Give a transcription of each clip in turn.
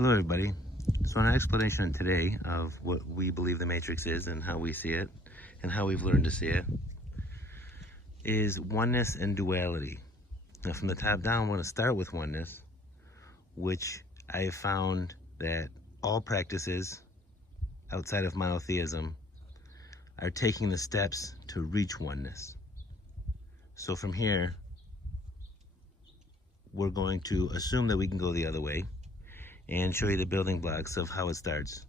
Hello everybody. So an explanation today of what we believe the matrix is and how we see it and how we've learned to see it is oneness and duality. Now from the top down, I want to start with oneness, which I have found that all practices outside of monotheism are taking the steps to reach oneness. So from here, we're going to assume that we can go the other way and show you the building blocks of how it starts.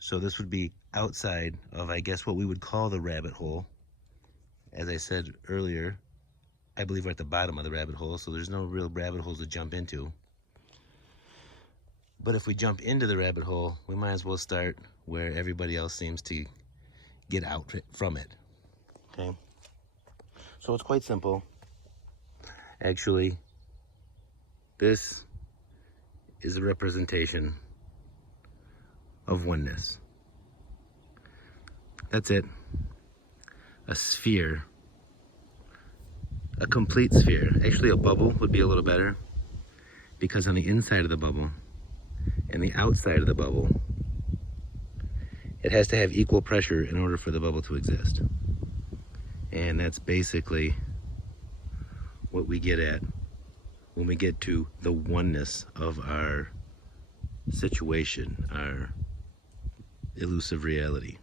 So this would be outside of, I guess, what we would call the rabbit hole. As I said earlier, I believe we're at the bottom of the rabbit hole, so there's no real rabbit holes to jump into. But if we jump into the rabbit hole, we might as well start where everybody else seems to get out from it. Okay? So it's quite simple. Actually, this is a representation of oneness. That's it. A sphere. A complete sphere. Actually, a bubble would be a little better, because on the inside of the bubble and the outside of the bubble, it has to have equal pressure in order for the bubble to exist. And that's basically what we get at when we get to the oneness of our situation, our elusive reality.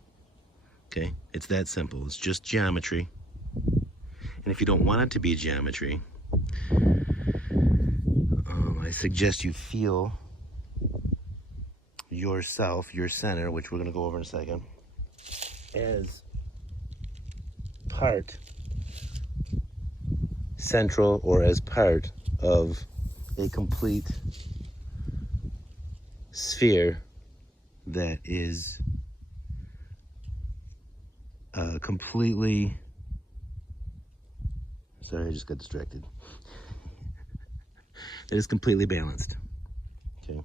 Okay? It's that simple. It's just geometry. And if you don't want it to be geometry, I suggest you feel yourself, your center, which we're going to go over in a second, as part central or as part of a complete sphere that is completely, sorry, I just got distracted, that is completely balanced. Okay,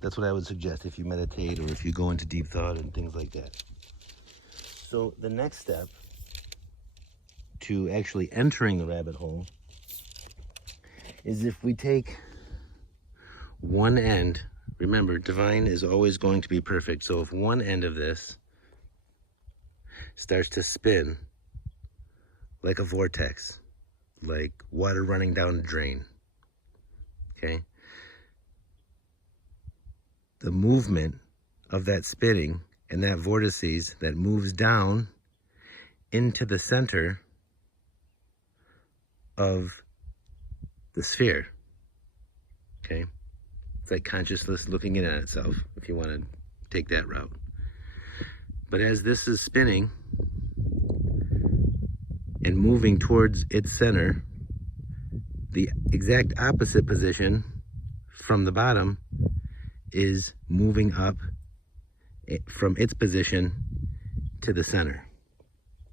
that's what I would suggest if you meditate or if you go into deep thought and things like that. So the next step to actually entering the rabbit hole is if we take one end. Remember, divine is always going to be perfect. So if one end of this starts to spin like a vortex, like water running down a drain, okay? The movement of that spinning and that vortices that moves down into the center of the sphere, okay? It's like consciousness looking in at itself, if you want to take that route. But as this is spinning and moving towards its center, the exact opposite position from the bottom is moving up from its position to the center.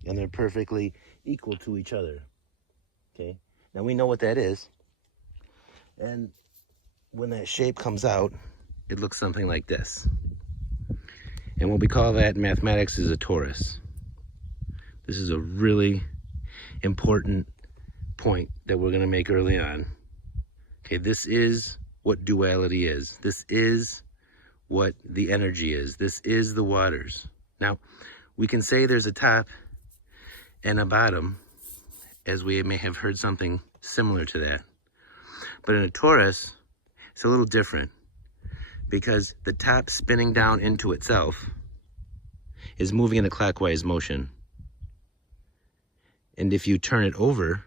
And they're perfectly equal to each other. Okay? Now we know what that is. And when that shape comes out, it looks something like this. And what we call that in mathematics is a torus. This is a really important point that we're going to make early on. Okay, this is what duality is. This is what the energy is. This is the waters. Now, we can say there's a top and a bottom, as we may have heard something similar to that. But in a torus, it's a little different, because the top spinning down into itself is moving in a clockwise motion. And if you turn it over,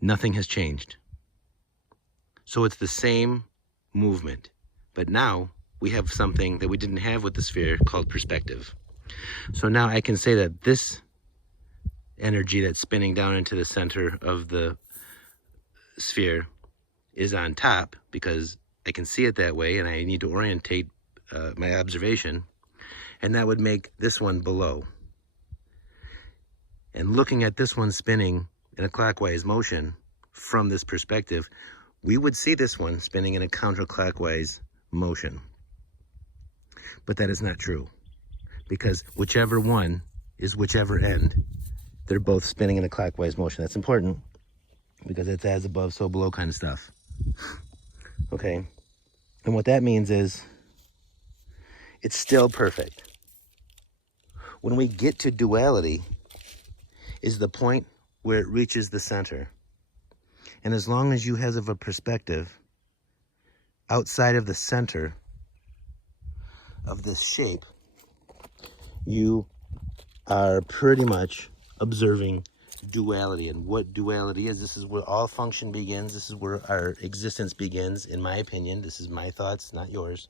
nothing has changed. So it's the same movement. But now we have something that we didn't have with the sphere called perspective. So now I can say that this energy that's spinning down into the center of the sphere is on top, because I can see it that way and I need to orientate my observation, and that would make this one below. And looking at this one spinning in a clockwise motion from this perspective, we would see this one spinning in a counterclockwise motion. But that is not true, because whichever one is whichever end, they're both spinning in a clockwise motion. That's important, because it's as above, so below kind of stuff. Okay? And what that means is it's still perfect. When we get to duality is the point where it reaches the center. And as long as you have a perspective outside of the center of this shape, you are pretty much observing duality. And what duality is, this is where all function begins. This is where our existence begins, in my opinion. This is my thoughts, not yours.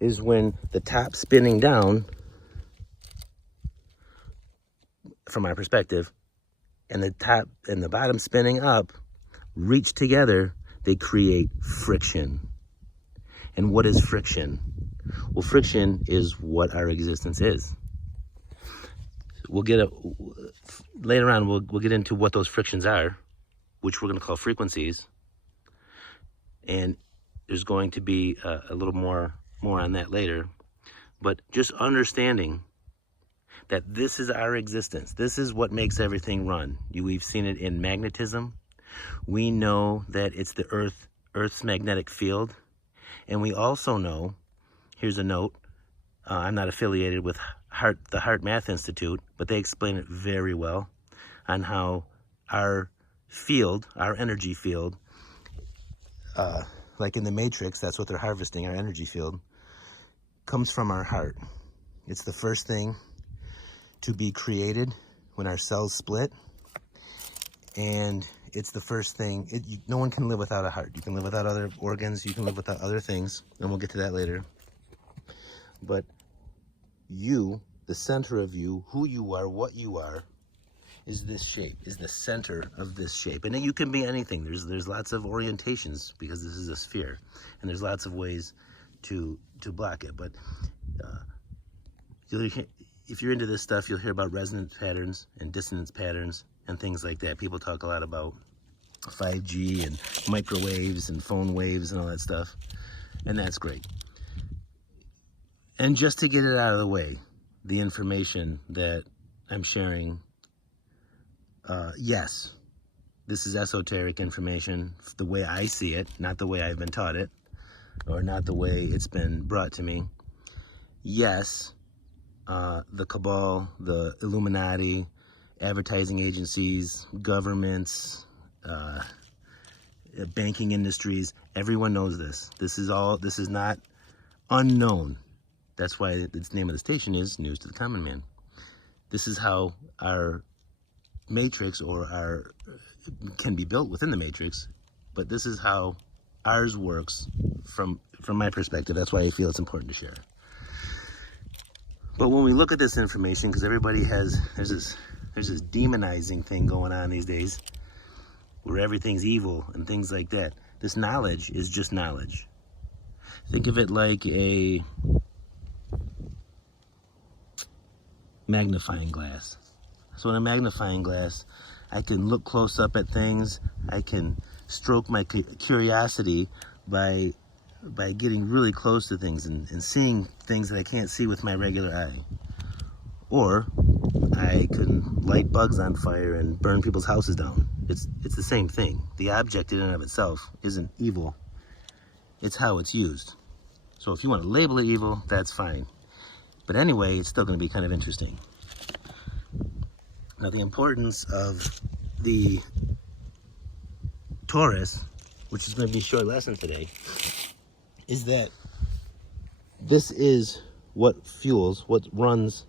Is when the top spinning down, from my perspective, and the top and the bottom spinning up reach together, they create friction. And what is friction? Well, friction is what our existence is. We'll get later on. We'll get into what those frictions are, which we're going to call frequencies. And there's going to be a little more on that later. But just understanding that this is our existence. This is what makes everything run. We've seen it in magnetism. We know that it's the Earth's magnetic field. And we also know, here's a note, I'm not affiliated with the Heart Math Institute, but they explain it very well on how our field, our energy field, like in the Matrix, that's what they're harvesting, our energy field, comes from our heart. It's the first thing to be created when our cells split, and it's the first thing. No one can live without a heart. You can live without other organs, you can live without other things, and we'll get to that later. But you, the center of you, who you are, what you are, is this shape, is the center of this shape. And you can be anything. There's lots of orientations, because this is a sphere, and there's lots of ways to block it. But if you're into this stuff, you'll hear about resonance patterns and dissonance patterns and things like that. People talk a lot about 5G and microwaves and phone waves and all that stuff, and that's great. And just to get it out of the way, the information that I'm sharing, yes, this is esoteric information, the way I see it, not the way I've been taught it, or not the way it's been brought to me. Yes, the cabal, the Illuminati, advertising agencies, governments, banking industries, everyone knows this. This is not unknown. That's why the name of the station is News to the Common Man. This is how our matrix, can be built within the matrix, but this is how ours works from my perspective. That's why I feel it's important to share. But when we look at this information, because everybody there's this demonizing thing going on these days, where everything's evil and things like that. This knowledge is just knowledge. Think of it like a magnifying glass. So in a magnifying glass, I can look close up at things. I can stroke my curiosity by getting really close to things and seeing things that I can't see with my regular eye. Or I can light bugs on fire and burn people's houses down. It's the same thing. The object in and of itself isn't evil. It's how it's used. So if you want to label it evil, that's fine. But anyway, it's still going to be kind of interesting. Now, the importance of the Taurus, which is going to be a short lesson today, is that this is what runs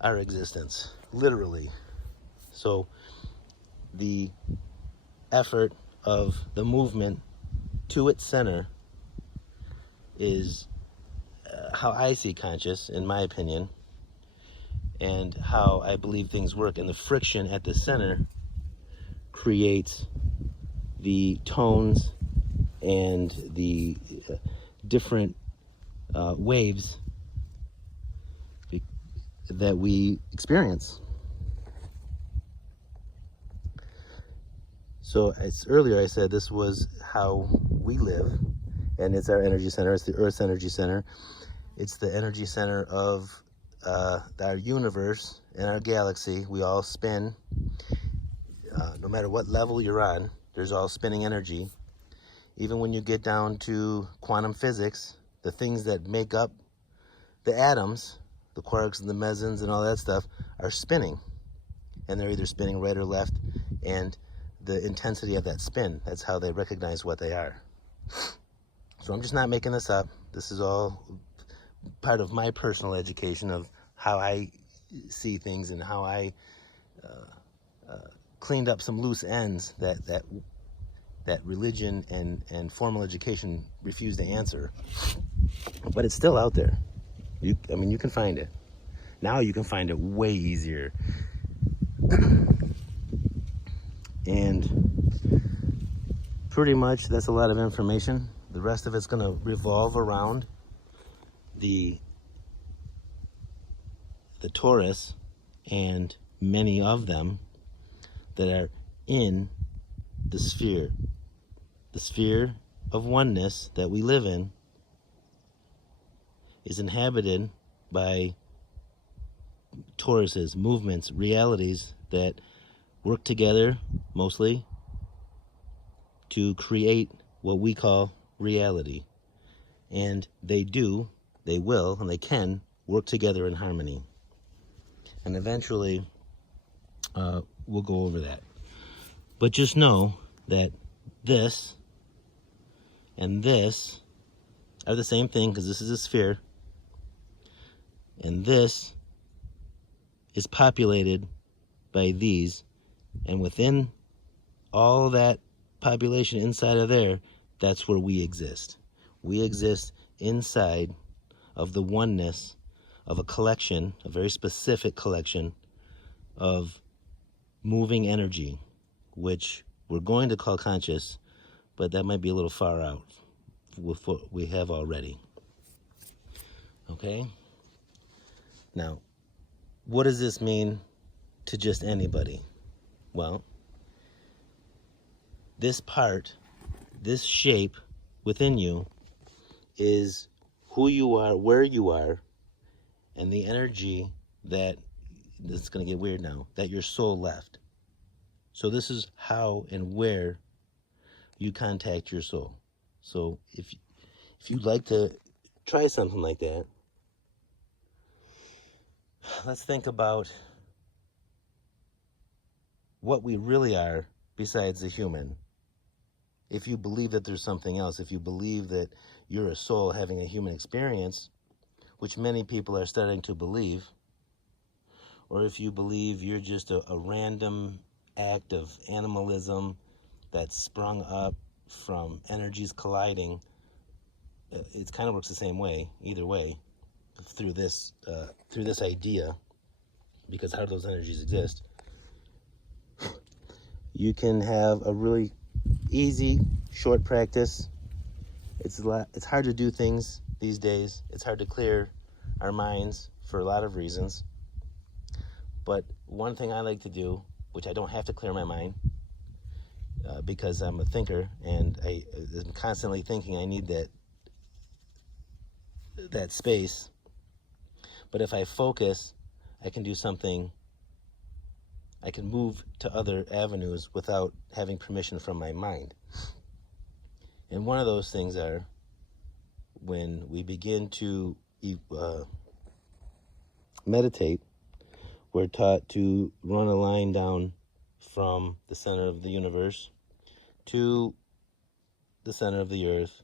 our existence, literally. So the effort of the movement to its center is how I see conscious, in my opinion, and how I believe things work. And the friction at the center creates the tones and the different waves that we experience. So earlier I said this was how we live, and it's our energy center. It's the Earth's energy center. It's the energy center of our universe and our galaxy. We all spin. No matter what level you're on, there's all spinning energy. Even when you get down to quantum physics, the things that make up the atoms, the quarks and the mesons and all that stuff, are spinning. And they're either spinning right or left, and the intensity of that spin, that's how they recognize what they are. So I'm just not making this up. This is all part of my personal education of how I see things and how I cleaned up some loose ends that religion and formal education refuse to answer. But it's still out there. I mean, you can find it. Now you can find it way easier. And pretty much that's a lot of information. The rest of it's going to revolve around the Taurus and many of them that are in the sphere of oneness that we live in is inhabited by Tauruses, movements, realities that work together mostly to create what we call reality. And they will, and they can work together in harmony. And eventually, we'll go over that. But just know that this and this are the same thing, because this is a sphere. And this is populated by these. And within all that population inside of there, that's where we exist. We exist inside of the oneness of a collection, a very specific collection of moving energy, which we're going to call conscious, but that might be a little far out with what we have already. Okay? Now, what does this mean to just anybody? Well, this part, this shape within you is who you are, where you are, and the energy that, this is going to get weird now, that your soul left. So this is how and where you contact your soul. So if you'd like to try something like that, let's think about what we really are besides a human. If you believe that there's something else, if you believe that you're a soul having a human experience, which many people are starting to believe, or if you believe you're just a random act of animalism that's sprung up from energies colliding, it kind of works the same way, either way, through this idea, because how do those energies exist? You can have a really easy, short practice. It's hard to do things these days. It's hard to clear our minds for a lot of reasons. But one thing I like to do, which I don't have to clear my mind, because I'm a thinker and I'm constantly thinking, I need that space. But if I focus, I can do something. I can move to other avenues without having permission from my mind. And one of those things are when we begin to meditate, we're taught to run a line down from the center of the universe to the center of the earth,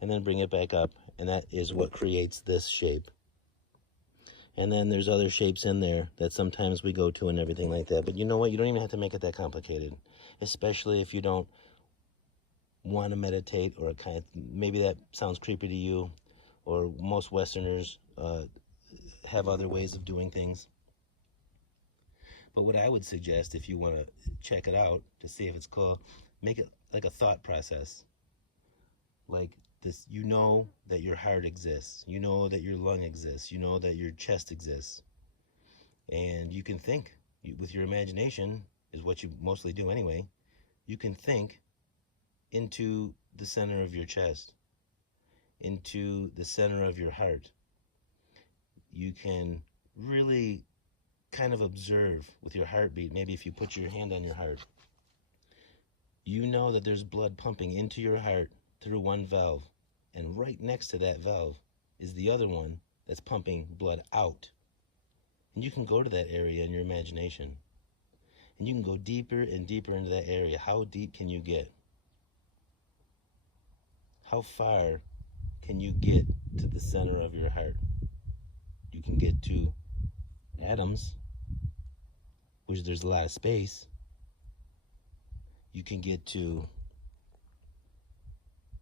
and then bring it back up, and that is what creates this shape. And then there's other shapes in there that sometimes we go to and everything like that. But you know what? You don't even have to make it that complicated, especially if you don't want to meditate, or maybe that sounds creepy to you, or most Westerners have other ways of doing things. But what I would suggest, if you want to check it out to see if it's cool, make it like a thought process. Like this, you know that your heart exists. You know that your lung exists. You know that your chest exists. And you can think, with your imagination, is what you mostly do anyway. You can think into the center of your chest, into the center of your heart. You can really kind of observe with your heartbeat. Maybe if you put your hand on your heart, you know that there's blood pumping into your heart through one valve. And right next to that valve is the other one that's pumping blood out. And you can go to that area in your imagination. And you can go deeper and deeper into that area. How deep can you get? How far can you get to the center of your heart? You can get to atoms, which there's a lot of space. You can get to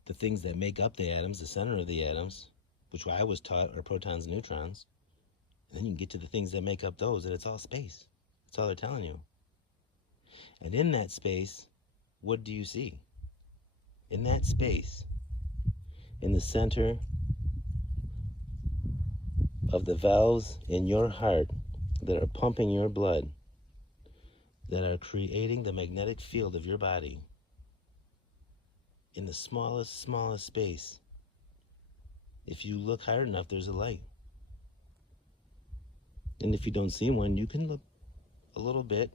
the things that make up the atoms, the center of the atoms, which I was taught are protons and neutrons. And then you can get to the things that make up those, and it's all space. That's all they're telling you. And in that space, what do you see? In that space, in the center of the valves in your heart that are pumping your blood, that are creating the magnetic field of your body, in the smallest space, if you look hard enough, there's a light. And if you don't see one, you can look a little bit,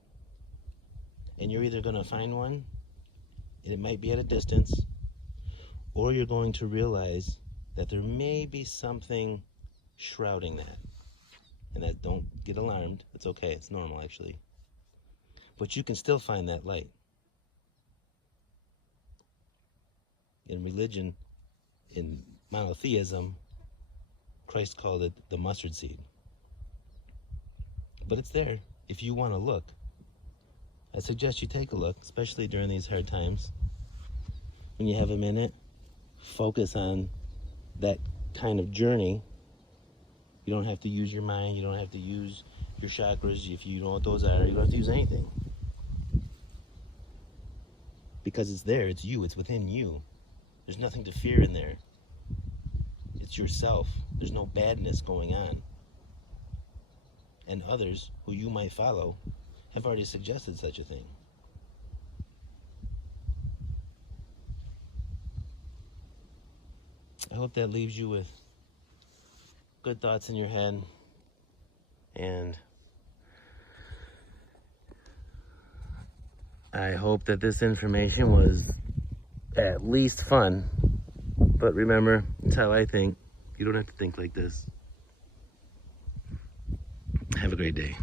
and you're either going to find one, and it might be at a distance, or you're going to realize that there may be something shrouding that. And that, don't get alarmed. It's okay. It's normal, actually. But you can still find that light. In religion, in monotheism, Christ called it the mustard seed. But it's there if you want to look. I suggest you take a look, especially during these hard times. When you have a minute, focus on that kind of journey. You don't have to use your mind. You don't have to use your chakras. If you know what those are, you don't have to use anything. Because it's there. It's you. It's within you. There's nothing to fear in there. It's yourself. There's no badness going on. And others who you might follow have already suggested such a thing. I hope that leaves you with good thoughts in your head, and I hope that this information was at least fun. But remember, it's how I think. You don't have to think like this. Have a great day.